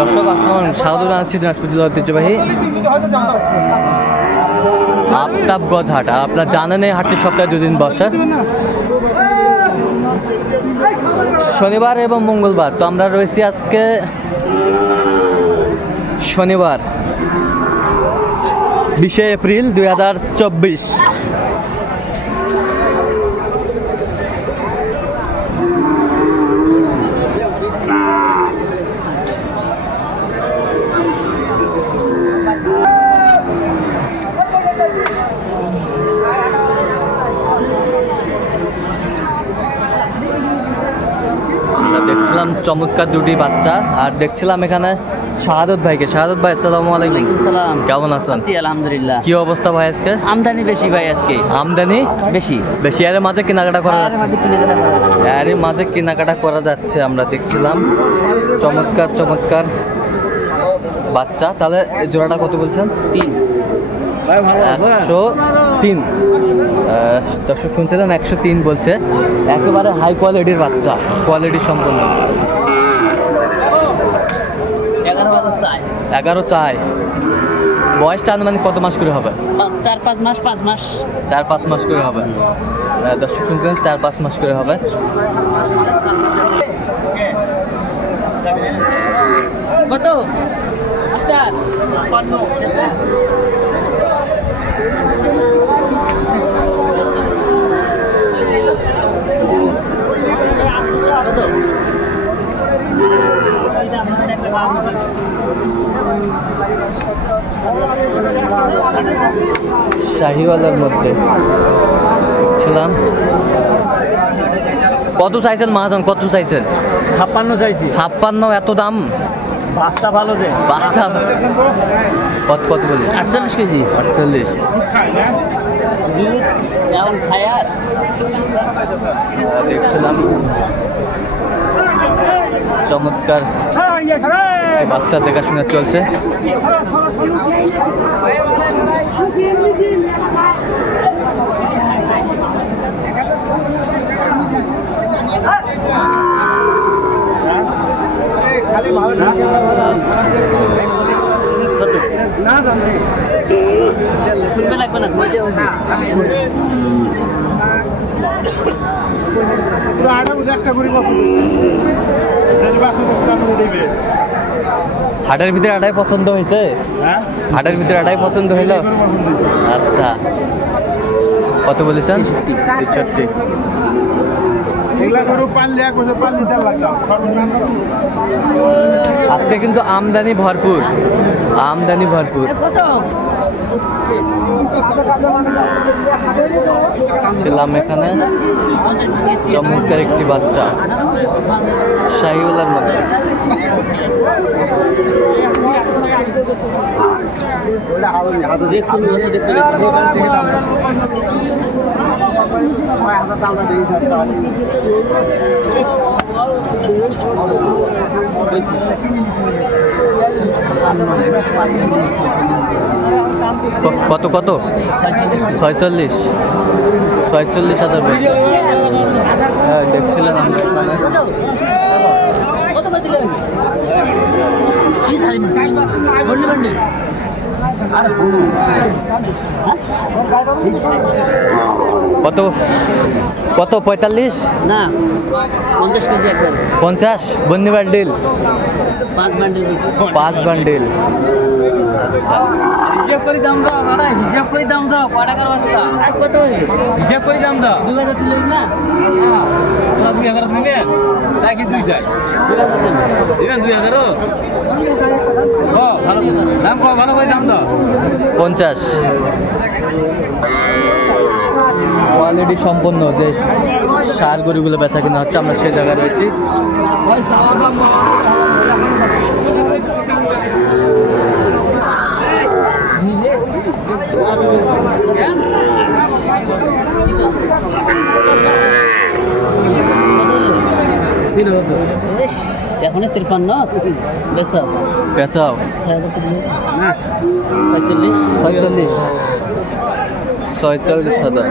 দর্শক আসসালাম, স্বাগত জানাচ্ছি দিনাজপুর জেলার ঐতিহ্যবাহী আফতাবগঞ্জ হাট। আপনারা জানেন এই হাটটি সপ্তাহে 2 দিন বসে, শনিবার এবং মঙ্গলবার। তো আমরা রয়েছি আজকে শনিবার 20 এপ্রিল 2024। দেখছিলাম চমৎকার দুটি বাচ্চা, আর দেখছিলাম এখানে শাহাদত ভাইকে। শাহাদত ভাই আসসালামু আলাইকুম। সালাম, কেমন আছেন? আলহামদুলিল্লাহ। কি অবস্থা ভাই আজকে? আমদানি বেশি ভাই, আজকে আমদানি বেশি বেশি, এর মাঝে কেনাকাটা করা যাচ্ছে, এর মাঝে কেনাকাটা করা যাচ্ছে। আমরা দেখছিলাম চমৎকার চমৎকার বাচ্চা। তাহলে জোড়াটা কত বলছেন? 103। দর্শক শুনছিলেন 103 বলছে। একেবারে হাই কোয়ালিটির বাচ্চা, কোয়ালিটি সম্পন্ন। 11 চাই। বয়সটা আনুমানিক কত মাস করে হবে? 4-5 মাস। 5 মাস, 4-5 মাস করে হবে। দর্শক শুনছিলেন 4-5 মাস করে হবে। কত? শাহিওয়ালের মধ্যে ছিলাম। কত চাইছেন মহাজন? কত চাইছেন? 56 চাইছি। 56? এত দাম? বাচ্চা ভালো যে বাচ্চা কত কত বললেন? 48 কেজি। 48। দেখছিলাম চমৎকার বাচ্চা দেখাশোনা চলছে। হাটের ভিতরে আটাই পছন্দ হয়েছে? হাটের ভিতরে আটাই পছন্দ হইল। আচ্ছা, কত বলেছেন? 63। আজকে কিন্তু আমদানি ভরপুর, আমদানি ভরপুর। ছিলাম এখানে চমৎকার একটি বাচ্চা শাহিওয়ালার মধ্যে। কত কত? 46। 46,000 বলছে। হ্যাঁ, দেখছিলেন আমরা এখানে। কত কত? 45 না, 50 কেজি একবার। 50 বন্দি বান্ডিল? 5 বান্ডিল। 5 বান্ডিল। আচ্ছা, হিসাব করে দাম দাও দাদা, হিসাব করে দাম দাও। কয় টাকার বাচ্চা? আর কত হইবে? হিসাব করে দাম দাও। 2000 দিলে না? তোরা 2000 নেবেন? তাই কি দুই চাই? 2000 দিলে দিবেন 2000? ও ভালো দাম, ভালো করে দাম দাও। 50। কোয়ালিটি সম্পন্ন যে সার গরুগুলো বেচা কিনা হচ্ছে, আমরা সেই জায়গায় রয়েছি। এখন 53 বেচাও বেচাও 46,000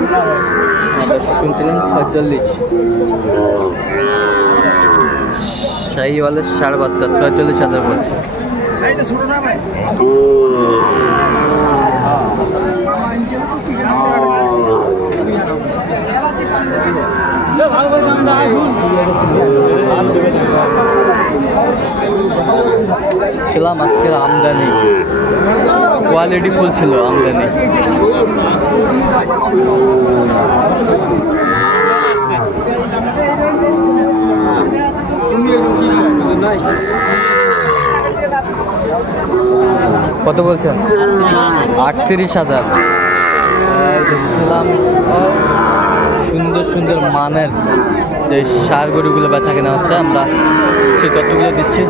শুনছিলেন 46। শাহিওয়ালের ষাঁড় বাচ্চা ৪৬,০০০ বলছে। ছিলাম আজকের আমদানি, কোয়ালিটি ফুল ছিল আমদানি। কত বলছেন? ৩৮,০০০। দেখছিলাম সুন্দর সুন্দর মানের যে ষাঁড় গরুগুলো বেচা কেনা হচ্ছে, আমরা সেই তথ্যগুলো দিচ্ছি।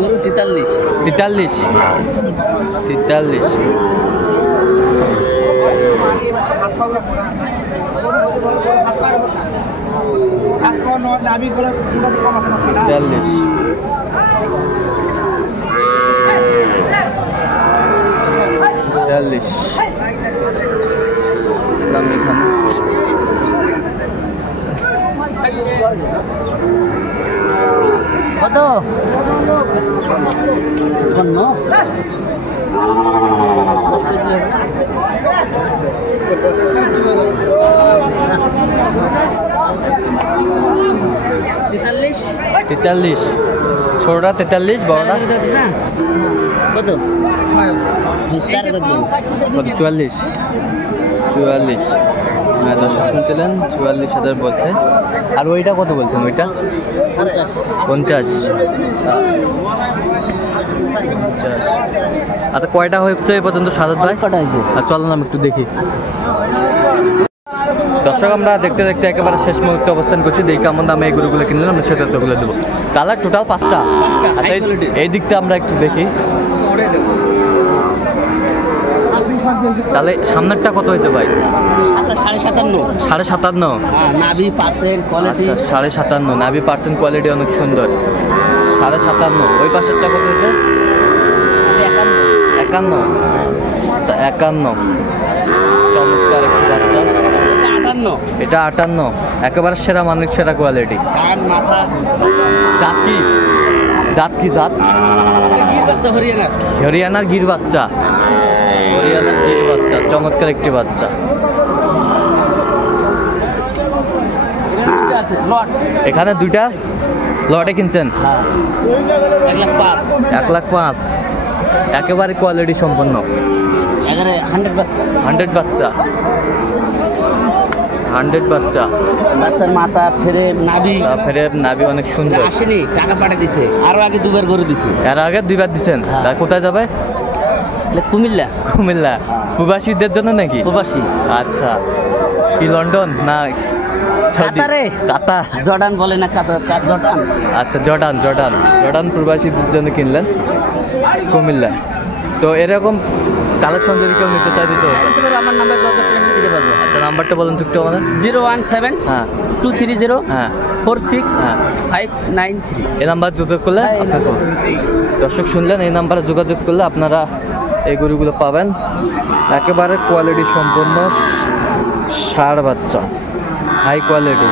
গরু ৪৩। কত? ৪৩। ছোটটা ৪৩, বড়টা কত? ৪৪। হ্যাঁ, দর্শক শুনছিলেন ৪৪,০০০ বলছে। আর ওইটা কত বলছেন? ওইটা ৫০। আচ্ছা, কয়টা হচ্ছে এই পর্যন্ত সাজাদ ভাই? কটা হয়েছে? আর চলেন আমি একটু দেখি। দর্শক, আমরা দেখতে দেখতে একেবারে শেষ মুহূর্তে অবস্থান করছি। দেখি কেমন দামে এই গরুগুলো কিনলাম, আমরা সে তথ্যগুলো দেবো। কালার টোটাল ৫টা। আচ্ছা, এই দিকটা আমরা একটু দেখি। তাহলে সামনেরটা কত হয়েছে ভাই? ৫৭.৫। নাভি পার্সেন্ট কোয়ালিটি। আচ্ছা, ৫৭.৫ নাভি পার্সেন্ট কোয়ালিটি অনেক সুন্দর। ৫৭.৫। ওই পাশেরটা কত হয়েছে? ৫১। আচ্ছা, ৫১। চমৎকার একটি বাচ্চা। এটা ৫৮। একেবারে সেরা মানের, সেরা কোয়ালিটি। জাত কি? হরিয়ানার গির বাচ্চা। চমৎকার একটি বাচ্চা। এখানে দুইটা লটে কিনছেন? ১,৫,০০০। একেবারে কোয়ালিটি সম্পন্ন। 100 বাচ্চা। বাচ্চার মাথা ফেরে নাভি অনেক সুন্দর। আসেনি, টাকা পাঠিয়ে দিছে। আরো আগে 2বার গরু দিছে। এর আগে 2বার দিচ্ছেন? তার কোথায় যাবে? কুমিল্লা। প্রবাসীদের জন্য নাকি? প্রবাসী। আচ্ছা, কি লন্ডন না কাতার? জর্ডান বলে না, জর্ডান। আচ্ছা, জর্ডান প্রবাসীদের জন্য কিনলেন কুমিল্লা। তো এরকম কালেকশন যদি কেউ নিতে চাই দিতে আমার নাম্বার দিতে পারবো। আচ্ছা, নাম্বারটা বলুন তো একটু আমাদের। 017 হ্যাঁ 230 হ্যাঁ 46 হ্যাঁ 593। এই নাম্বার যোগাযোগ করলে দর্শক শুনলেন, এই নাম্বারে যোগাযোগ করলে আপনারা এই গরুগুলো পাবেন। একেবারে কোয়ালিটি সম্পন্ন ষাঁড় বাচ্চা, হাই কোয়ালিটি।